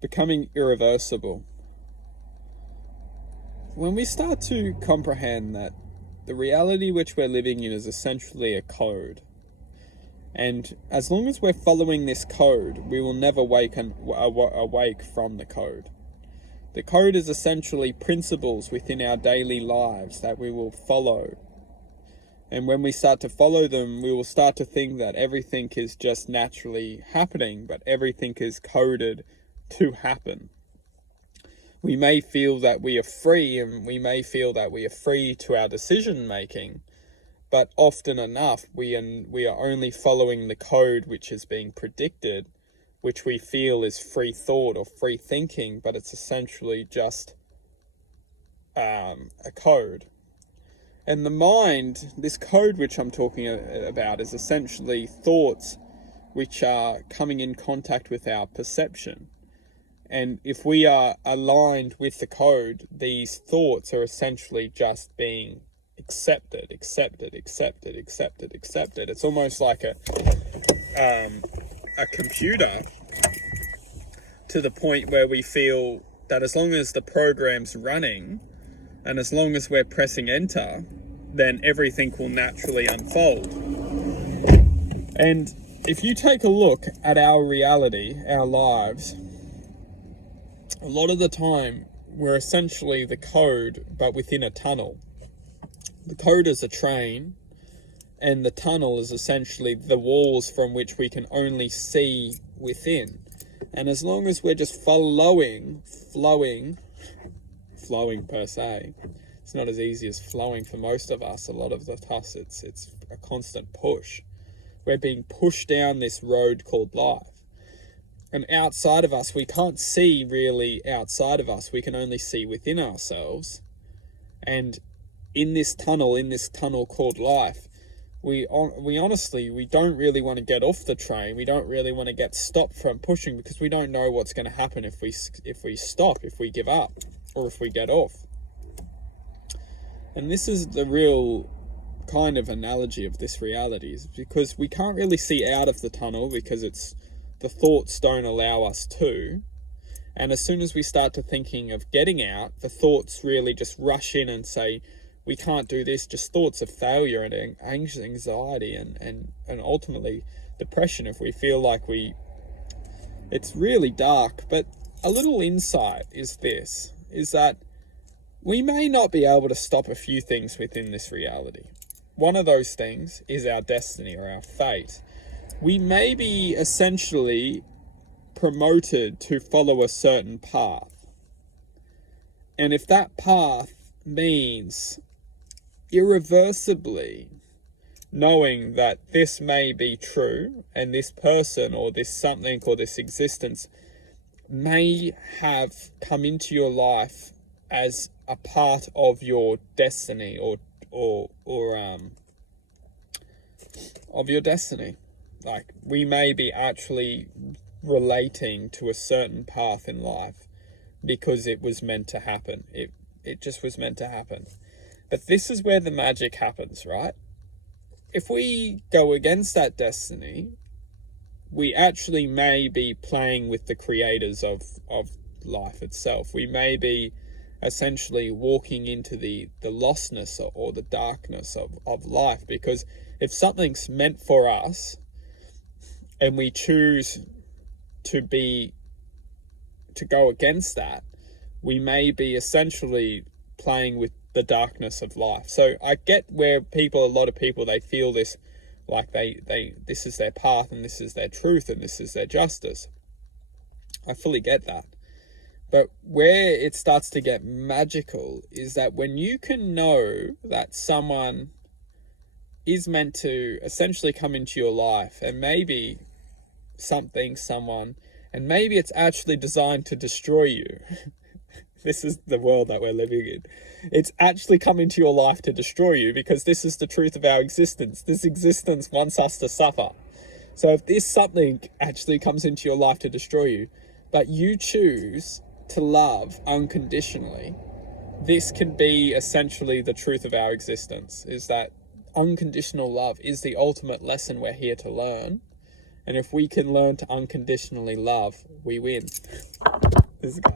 becoming irreversible. When we start to comprehend that the reality which we're living in is essentially a code, and as long as we're following this code, we will never awake from the code. The code is essentially principles within our daily lives that we will follow. And when we start to follow them, we will start to think that everything is just naturally happening, but everything is coded to happen. We may feel that we are free, and we may feel that we are free to our decision making, but often enough we are only following the code which is being predicted, which we feel is free thought or free thinking, but it's essentially just a code. And the mind, this code which I'm talking about, is essentially thoughts which are coming in contact with our perception. And if we are aligned with the code, these thoughts are essentially just being accepted. It's almost like a computer, to the point where we feel that as long as the program's running and as long as we're pressing enter, then everything will naturally unfold. And if you take a look at our reality, our lives, a lot of the time we're essentially the code, but within a tunnel. The code is a train, and the tunnel is essentially the walls from which we can only see within. And as long as we're just flowing per se, it's not as easy as flowing for most of us. A lot of the us, it's a constant push. We're being pushed down this road called life. And outside of us, we can't see really outside of us. We can only see within ourselves. And in this tunnel called life, we honestly don't really want to get off the train. We don't really want to get stopped from pushing, because we don't know what's going to happen if we stop, if we give up, or if we get off. And this is the real kind of analogy of this reality, is because we can't really see out of the tunnel, because the thoughts don't allow us to. And as soon as we start to thinking of getting out, the thoughts really just rush in and say, we can't do this. Just thoughts of failure and anxiety and ultimately depression, if we feel like it's really dark. But a little insight is that we may not be able to stop a few things within this reality. One of those things is our destiny or our fate. We may be essentially promoted to follow a certain path. And if that path means irreversibly knowing that this may be true, and this person or this something or this existence may have come into your life as a part of your destiny or of your destiny. Like, we may be actually relating to a certain path in life because it was meant to happen. It just was meant to happen. But this is where the magic happens, right? If we go against that destiny, we actually may be playing with the creators of life itself. We may be essentially walking into the lostness or the darkness of life, because if something's meant for us and we choose to go against that, we may be essentially playing with the darkness of life. So I get where a lot of people, they feel this, like this is their path and this is their truth and this is their justice. I fully get that. But where it starts to get magical is that when you can know that someone is meant to essentially come into your life, and maybe someone, and maybe it's actually designed to destroy you. This is the world that we're living in. It's actually come into your life to destroy you, because this is the truth of our existence. This existence wants us to suffer. So if this something actually comes into your life to destroy you, but you choose to love unconditionally, this can be essentially the truth of our existence, is that unconditional love is the ultimate lesson we're here to learn. And if we can learn to unconditionally love, we win. This guy.